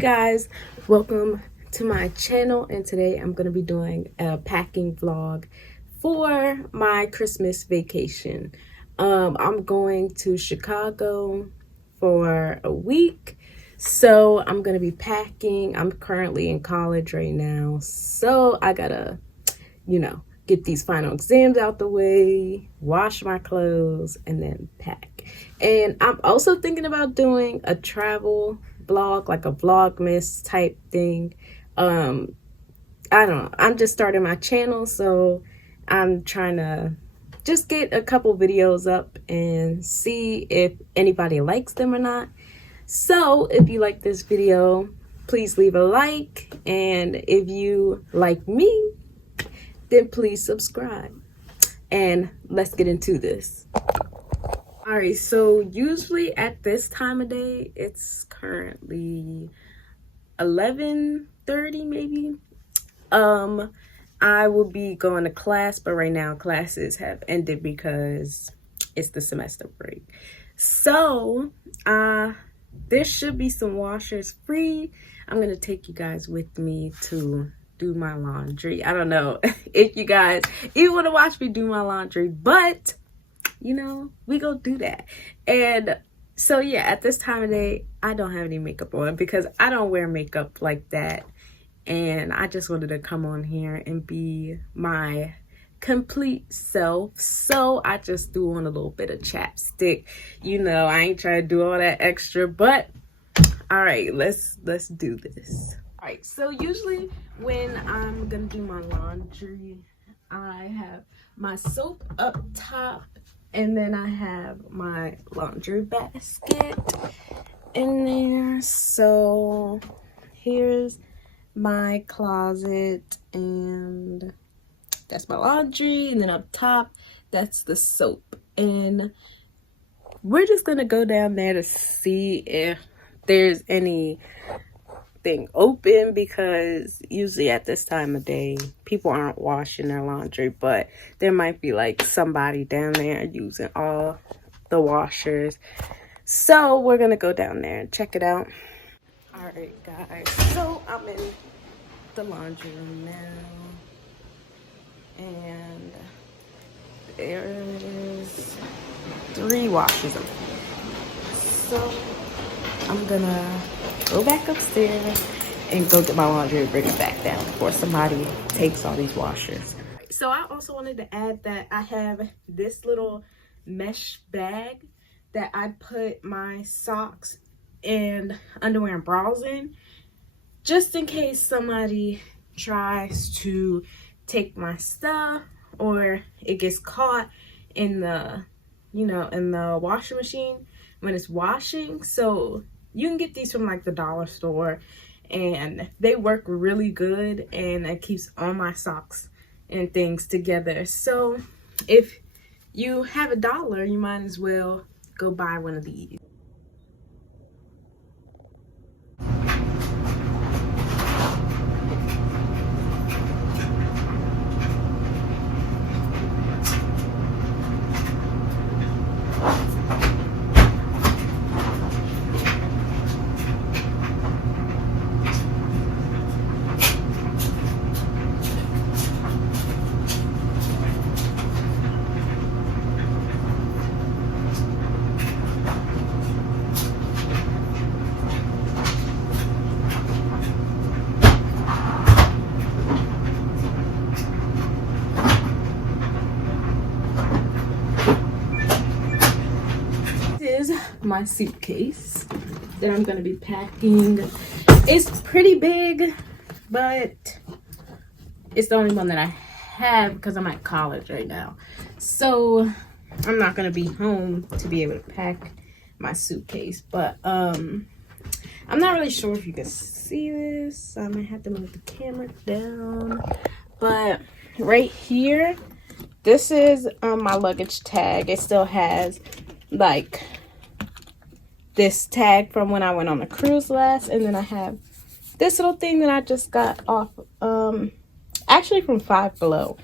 Guys, welcome to my channel, and today I'm going to be doing a packing vlog for my Christmas vacation. I'm going to Chicago for a week, so I'm going to be packing. I'm currently in college right now, so I gotta, get these final exams out the way, wash my clothes, and then pack. And I'm also thinking about doing a travel vlog, like a vlogmas type thing. I don't know, I'm just starting my channel, so I'm trying to just get a couple videos up and see if anybody likes them or not. So if you like this video, please leave a like, and if you like me, then please subscribe. And let's get into this. All right, so usually at this time of day, it's currently 11:30 maybe. I will be going to class, but right now classes have ended because it's the semester break. So there should be some washers free. I'm gonna take you guys with me to do my laundry. I don't know if you guys even want to watch me do my laundry, but we go do that. And so yeah, at this time of day, I don't have any makeup on because I don't wear makeup like that. And I just wanted to come on here and be my complete self. So I just threw on a little bit of chapstick. I ain't trying to do all that extra, but all right, let's do this. All right, so usually when I'm gonna do my laundry, I have my soap up top, and then I have my laundry basket in there. So here's my closet, and that's my laundry, and then up top, that's the soap. And we're just gonna go down there to see if there's anything open, because usually at this time of day people aren't washing their laundry, but there might be like somebody down there using all the washers. So we're gonna go down there and check it out. All right guys, so I'm in the laundry room now, and there's 3 washers up there. So I'm gonna go back upstairs and go get my laundry and bring it back down before somebody takes all these washers. So I also wanted to add that I have this little mesh bag that I put my socks and underwear and bras in, just in case somebody tries to take my stuff or it gets caught in the in the washing machine when it's washing. So you can get these from like the dollar store, and they work really good, and it keeps all my socks and things together. So if you have $1, you might as well go buy one of these. My suitcase that I'm gonna be packing. It's pretty big, but it's the only one that I have because I'm at college right now. So I'm not gonna be home to be able to pack my suitcase. But I'm not really sure if you can see this. I might have to move the camera down. But right here, this is my luggage tag. It still has like this tag from when I went on a cruise last, and then I have this little thing that I just got off actually from Five Below,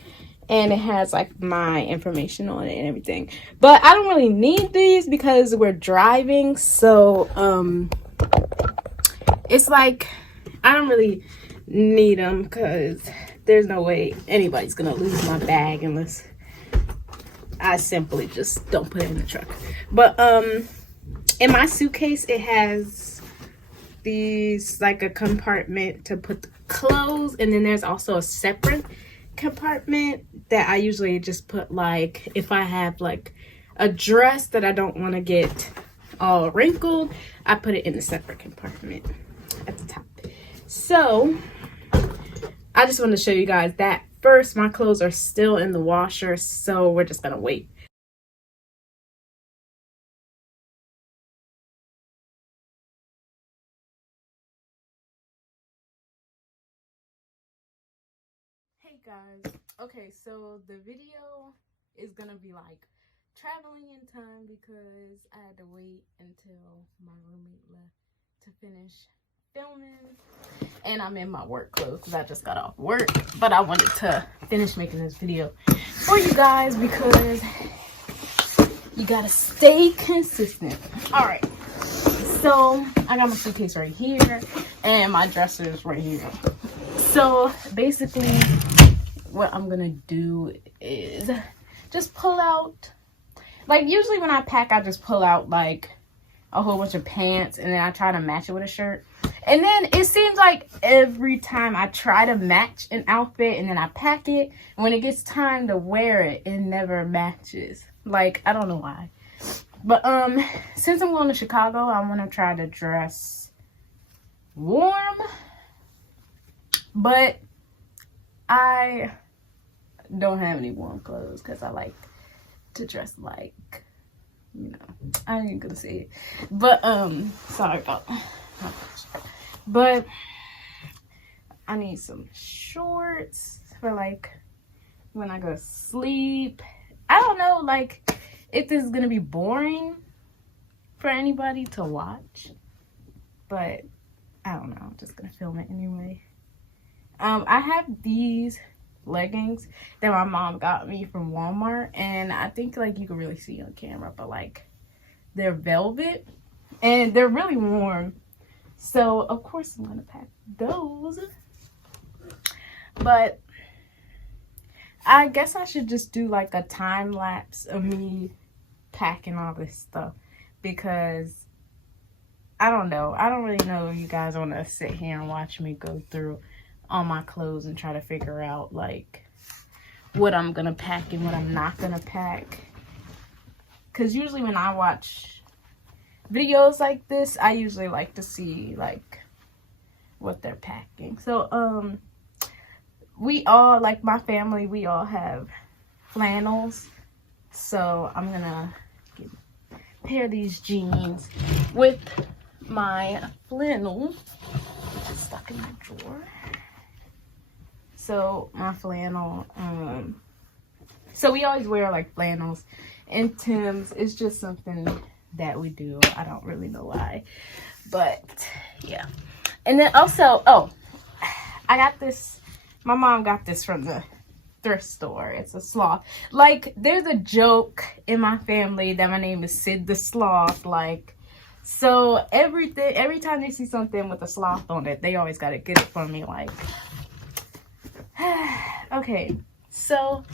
and it has like my information on it and everything. But I don't really need these because we're driving, so It's like, I don't really need them because there's no way anybody's gonna lose my bag unless I simply just don't put it in the truck. But in my suitcase, it has these, like, a compartment to put the clothes, and then there's also a separate compartment that I usually just put, like, if I have like a dress that I don't want to get all wrinkled, I put it in the separate compartment at the top. So I just want to show you guys that first. My clothes are still in the washer, so we're just gonna wait. Hey guys, okay, so the video is gonna be like traveling in time because I had to wait until my roommate left to finish filming, and I'm in my work clothes because I just got off work, but I wanted to finish making this video for you guys because you gotta stay consistent. All right, so I got my suitcase right here and my dressers right here. So basically what I'm gonna do is just pull out, like, usually when I pack, I just pull out like a whole bunch of pants and then I try to match it with a shirt. And then it seems like every time I try to match an outfit and then I pack it, when it gets time to wear it, it never matches. Like, I don't know why. But since I'm going to Chicago, I want to try to dress warm. But I don't have any warm clothes because I like to dress like, you know, I ain't gonna say it. But sorry about that. But I need some shorts for like when I go to sleep. I don't know, like, if this is gonna be boring for anybody to watch, but I don't know, I'm just gonna film it anyway. I have these leggings that my mom got me from Walmart, and I think, like, you can really see on camera, but like, they're velvet and they're really warm, so of course I'm gonna pack those. But I guess I should just do like a time lapse of me packing all this stuff because I don't know, I don't really know if you guys want to sit here and watch me go through all my clothes and try to figure out like what I'm gonna pack and what I'm not gonna pack, because usually when I watch videos like this, I usually like to see like what they're packing. So we all, like my family, we all have flannels, so I'm gonna pair these jeans with my flannel stuck in my drawer. So my flannel, so we always wear like flannels and Timbs. It's just something that we do. I don't really know why, but yeah. And then also, oh, I got this, my mom got this from the thrift store. It's a sloth. Like, there's a joke in my family that my name is Sid the Sloth. Like, so every time they see something with a sloth on it, they always gotta get it for me. Like, okay, so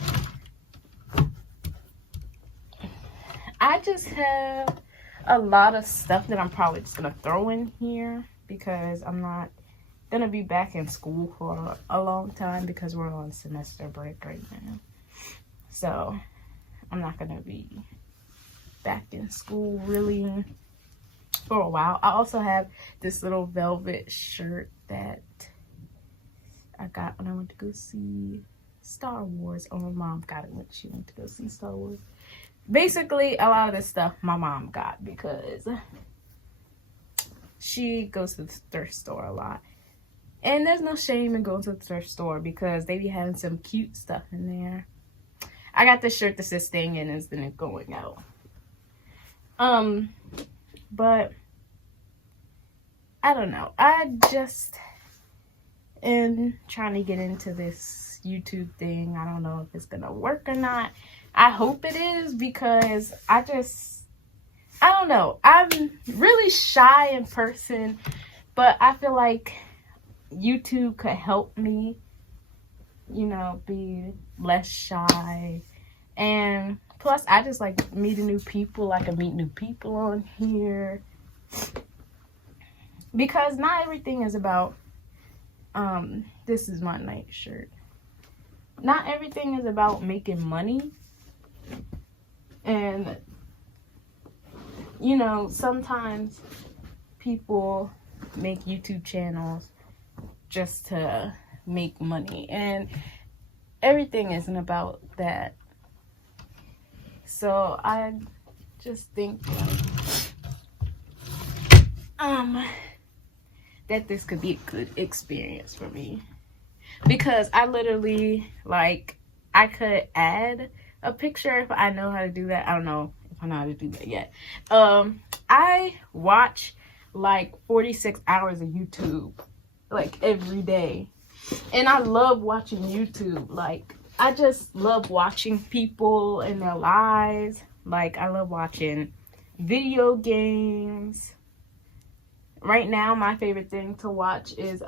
I just have a lot of stuff that I'm probably just gonna throw in here because I'm not gonna be back in school for a long time because we're on semester break right now. So I'm not gonna be back in school really for a while. I also have this little velvet shirt that I got when I went to go see Star Wars. Or my mom got it when she went to go see Star Wars. Basically, a lot of this stuff my mom got because she goes to the thrift store a lot. And there's no shame in going to the thrift store because they be having some cute stuff in there. I got this shirt that says staying in instead of going out. But I don't know. I just am trying to get into this YouTube thing. I don't know if it's gonna work or not. I hope it is because I don't know. I'm really shy in person But I feel like YouTube could help me, you know, be less shy. And plus, I just like meeting new people. I can meet new people on here. Because not everything is about, this is my night shirt. Not everything is about making money. And, you know, sometimes people make YouTube channels just to make money. And everything isn't about that. So I just think that this could be a good experience for me, because I literally, like, I could add a picture if I know how to do that. I don't know if I know how to do that yet. I watch like 46 hours of YouTube like every day, and I love watching YouTube. Like, I just love watching people and their lives. Like, I love watching video games. Right now, my favorite thing to watch is,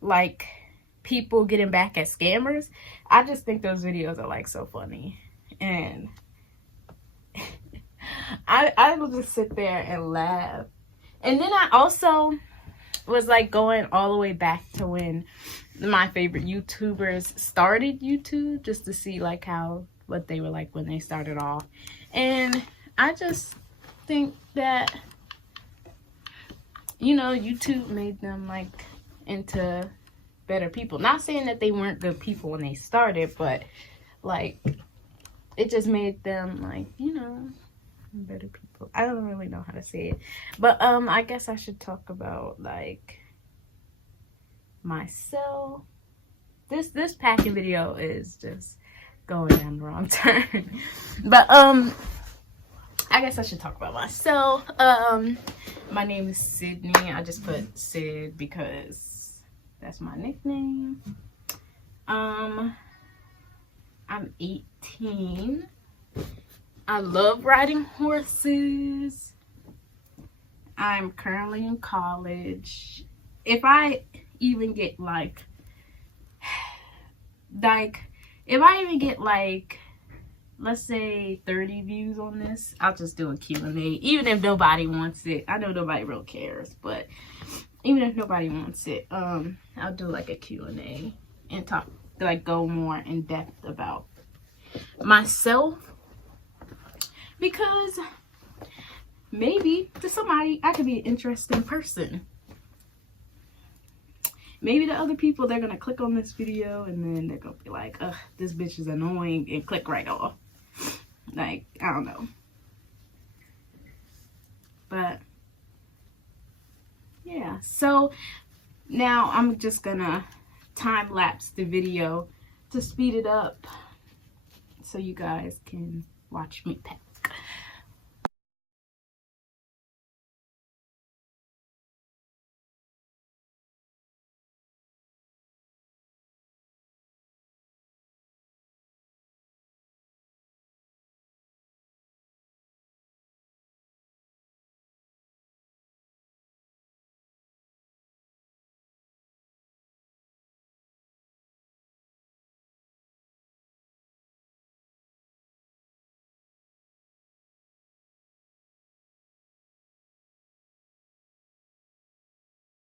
like, people getting back at scammers. I just think those videos are, like, so funny. And I will just sit there and laugh. And then I also was, like, going all the way back to when my favorite YouTubers started YouTube, just to see, like, what they were like when they started off. And I just think that, you know, YouTube made them, like, into better people. Not saying that they weren't good people when they started, but, like, it just made them, like, you know, better people. I don't really know how to say it. But, I guess I should talk about, like, myself. This packing video is just going down the wrong turn. But, I guess I should talk about myself. My name is Sydney. I just put Sid because that's my nickname. I'm 18. I love riding horses. I'm currently in college. If I even get like let's say 30 views on this, I'll just do a Q&A. Even if nobody wants it. I know nobody real cares, but even if nobody wants it, I'll do like a Q&A and talk, like, go more in depth about myself, because maybe to somebody I could be an interesting person. Maybe to other people, they're gonna click on this video and then they're gonna be like, ugh, this bitch is annoying, and click right off. Like, I don't know. But yeah, so now I'm just gonna time lapse the video to speed it up so you guys can watch me pack.